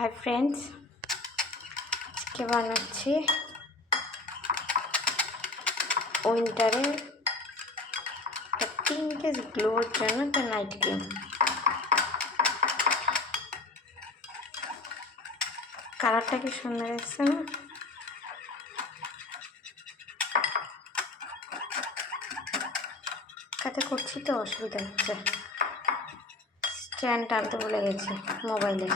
Hi friends, আজকে বানাচ্ছি উইন্টারে পিঙ্ক গ্লোর জন্য একটা নাইট ক্রিম। কালারটা কি সুন্দর এসছে না? কাতে করছি তো অসুবিধা হচ্ছে, স্ট্যান্ড আনতে ভুলে গেছি মোবাইলে।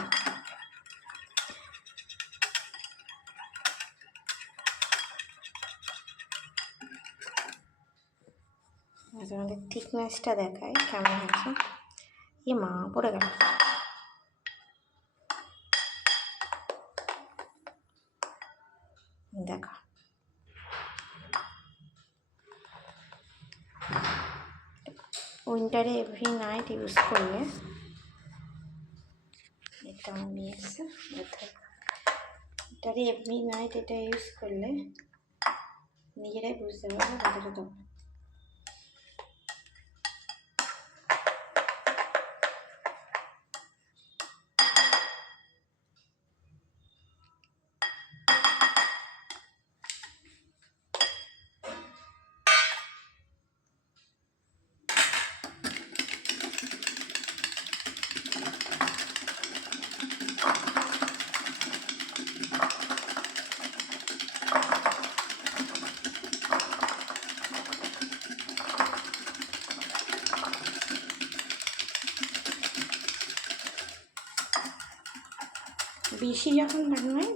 আমাদের থিকনেসটা দেখায় কেমন হচ্ছে। মা পড়ে গেল। দেখা উইন্টারে এভরি নাইট ইউজ করলে, এটা নিয়ে এসছে উইন্টারে এভরি নাইট এটা ইউজ করলে নিজেরাই বুঝতে পারবে কতটা তখন। বেশি যখন বানাই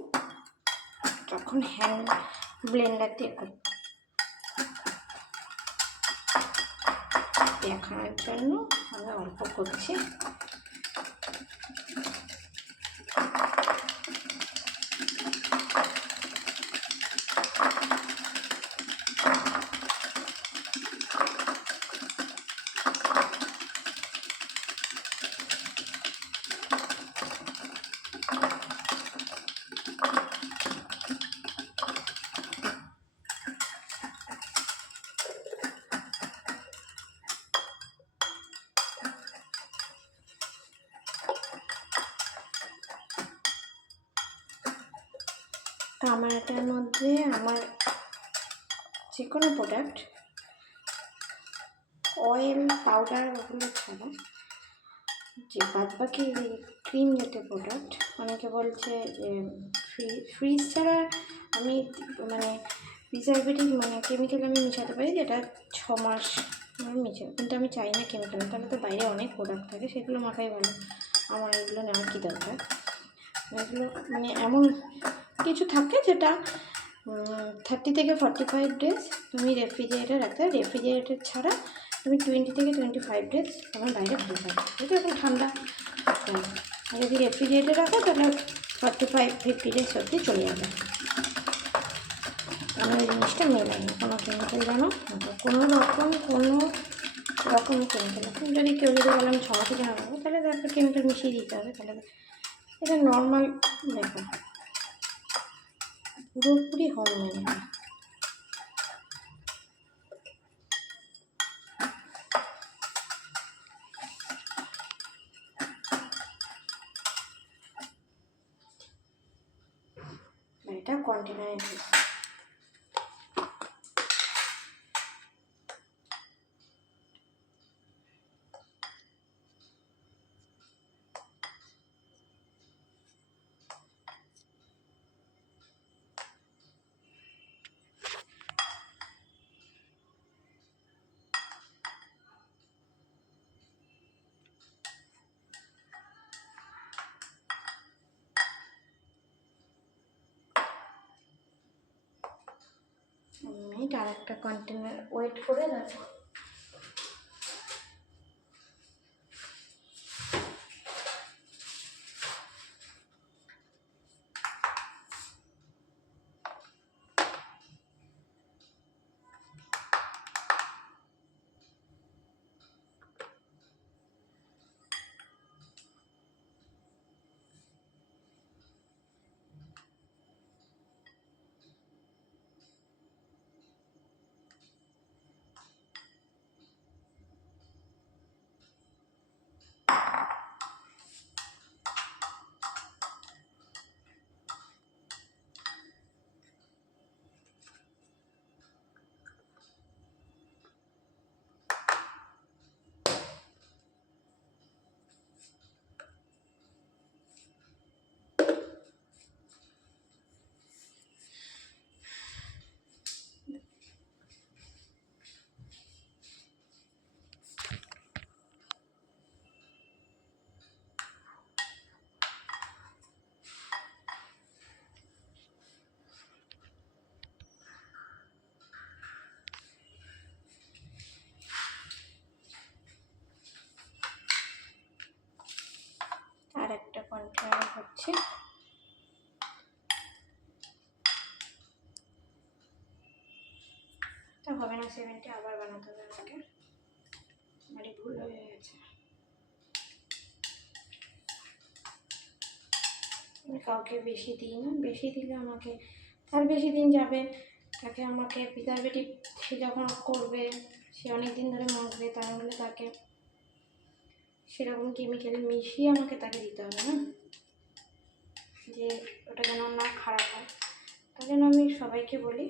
তখন হ্যান্ড ব্লেন্ডার দিয়ে দেখানোর জন্য আমি অল্প করছি। তো আমার এটার মধ্যে আমার যে কোনো প্রোডাক্ট, অয়েল পাউডার ওগুলো ছাড়া যে বাদ বাকি ক্রিম জাতীয় প্রোডাক্ট, অনেকে বলছে যে ফ্রিজ ছাড়া আমি মানে প্রিজারভেটিভ কেমিক্যাল আমি মিশাতে পারি, যেটা 6 মাস আমি মিশাই, কিন্তু আমি চাই না কেমিক্যাল। তাহলে তো বাইরে অনেক প্রোডাক্ট থাকে, সেগুলো মাখাই ভালো। আমার এগুলো নেওয়ার কী দরকার? এগুলো এমন কিছু থাকে যেটা 30 থেকে 45 ডেজ তুমি রেফ্রিজারেটার রাখতে হয়। রেফ্রিজারেটার ছাড়া তুমি 20 থেকে 25 ডেজ তোমার বাইরে ফ্রিজ রাখতে, যেহেতু এখন ঠান্ডা। আর যদি রেফ্রিজারেটার রাখো তাহলে 45-50 ডেজ অবধি চলে যাবে। আমার এই জিনিসটা মেলায় না কোনো কেমিক্যাল, জানো, কোনো রকম কেমিক্যাল। যদি কেউ বলে আমি 6 মাসে কেন রাখবো, তাহলে একটা কেমিক্যাল মিশিয়ে দিতে হবে। তাহলে এটা নর্মাল, দেখো পুরোপুরি হোমমেড। এটা কন্টেনারে আর একটা কন্টেনার ওয়েট করে রাখো। হচ্ছে। তা হবে না 70, আবার বানাতে হবে আমাকে, আমারই ভুল হয়ে গেছে। আমি কাউকে বেশি দিই না, বেশি দিলে আমাকে আর বেশি দিন যাবে, তাকে আমাকে প্রিজারভেটিভ সে যখন করবে, সে অনেক দিন ধরে মাখবে, তাহলে তাকে সেরকম কেমিক্যাল মিশিয়ে আমাকে তাকে দিতে হবে না, যে ওটা যেন না খারাপ হয়। তাই জন্য আমি সবাইকে বলি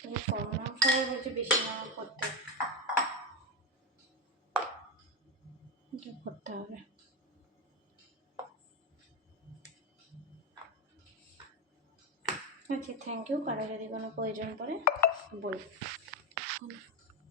তুমি কম না, সবাই বলছে বেশি না করতে, এটা করতে হবে। আচ্ছা, থ্যাংক ইউ। কারো যদি কোনো প্রয়োজন পড়ে বলুন।